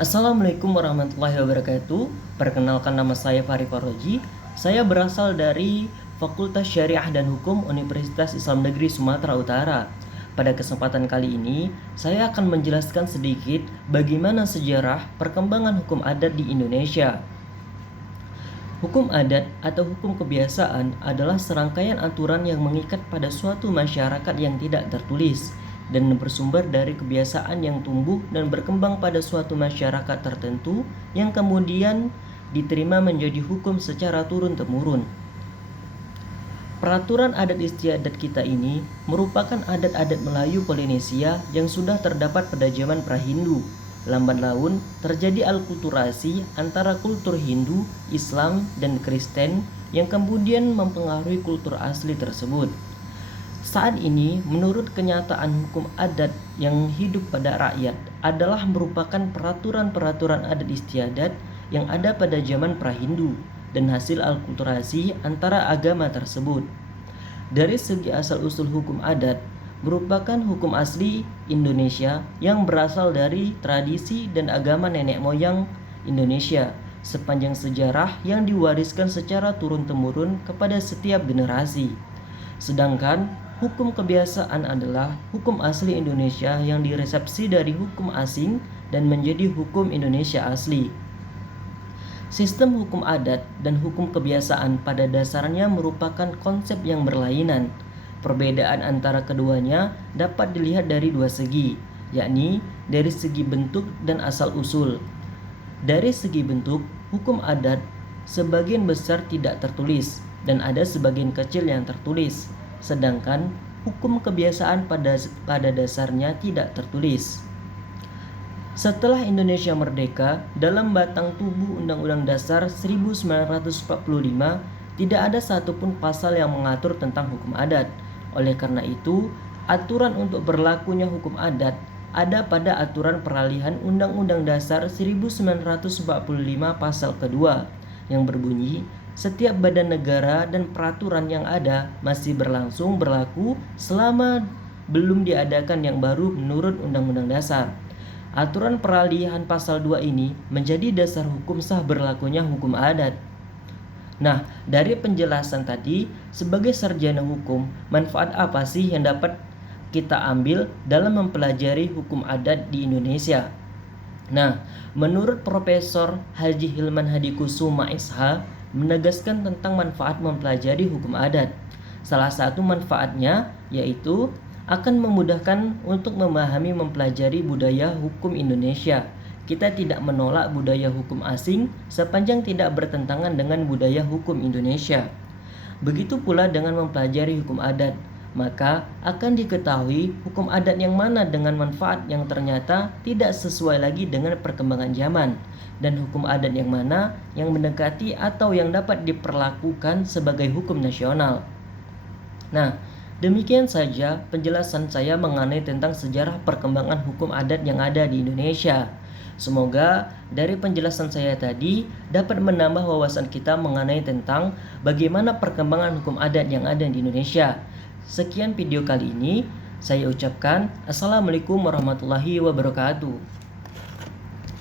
Assalamualaikum warahmatullahi wabarakatuh. Perkenalkan, nama saya Fari Faroji. Saya berasal dari Fakultas Syariah dan Hukum Universitas Islam Negeri Sumatera Utara. Pada kesempatan kali ini, saya akan menjelaskan sedikit bagaimana sejarah perkembangan hukum adat di Indonesia. Hukum adat atau hukum kebiasaan adalah serangkaian aturan yang mengikat pada suatu masyarakat yang tidak tertulis dan bersumber dari kebiasaan yang tumbuh dan berkembang pada suatu masyarakat tertentu yang kemudian diterima menjadi hukum secara turun-temurun. Peraturan adat istiadat kita ini merupakan adat-adat Melayu Polinesia yang sudah terdapat pada zaman pra-Hindu. Lambat laun terjadi alkulturasi antara kultur Hindu, Islam, dan Kristen yang kemudian mempengaruhi kultur asli tersebut. Saat ini, menurut kenyataan hukum adat yang hidup pada rakyat adalah merupakan peraturan-peraturan adat istiadat yang ada pada zaman pra-Hindu dan hasil alkulturasi antara agama tersebut. Dari segi asal-usul hukum adat, merupakan hukum asli Indonesia yang berasal dari tradisi dan agama nenek moyang Indonesia sepanjang sejarah yang diwariskan secara turun-temurun kepada setiap generasi. Sedangkan hukum kebiasaan adalah hukum asli Indonesia yang diresepsi dari hukum asing dan menjadi hukum Indonesia asli. Sistem hukum adat dan hukum kebiasaan pada dasarnya merupakan konsep yang berlainan. Perbedaan antara keduanya dapat dilihat dari dua segi, yakni dari segi bentuk dan asal-usul. Dari segi bentuk, hukum adat sebagian besar tidak tertulis dan ada sebagian kecil yang tertulis, sedangkan hukum kebiasaan pada dasarnya tidak tertulis. Setelah Indonesia merdeka, dalam batang tubuh Undang-Undang Dasar 1945 tidak ada satupun pasal yang mengatur tentang hukum adat. Oleh karena itu, aturan untuk berlakunya hukum adat ada pada aturan peralihan Undang-Undang Dasar 1945 pasal kedua yang berbunyi, setiap badan negara dan peraturan yang ada masih berlaku selama belum diadakan yang baru menurut Undang-Undang Dasar. Aturan peralihan pasal 2 ini menjadi dasar hukum sah berlakunya hukum adat. Nah, dari penjelasan tadi, sebagai sarjana hukum, manfaat apa sih yang dapat kita ambil dalam mempelajari hukum adat di Indonesia? Nah, menurut Profesor Haji Hilman Hadikusuma SH, menegaskan tentang manfaat mempelajari hukum adat. Salah satu manfaatnya yaitu akan memudahkan untuk memahami mempelajari budaya hukum Indonesia. Kita tidak menolak budaya hukum asing sepanjang tidak bertentangan dengan budaya hukum Indonesia. Begitu pula dengan mempelajari hukum adat, maka akan diketahui hukum adat yang mana dengan manfaat yang ternyata tidak sesuai lagi dengan perkembangan zaman, dan hukum adat yang mana yang mendekati atau yang dapat diperlakukan sebagai hukum nasional. Nah, demikian saja penjelasan saya mengenai tentang sejarah perkembangan hukum adat yang ada di Indonesia. Semoga dari penjelasan saya tadi dapat menambah wawasan kita mengenai tentang bagaimana perkembangan hukum adat yang ada di Indonesia. Sekian video kali ini, saya ucapkan Assalamualaikum warahmatullahi wabarakatuh.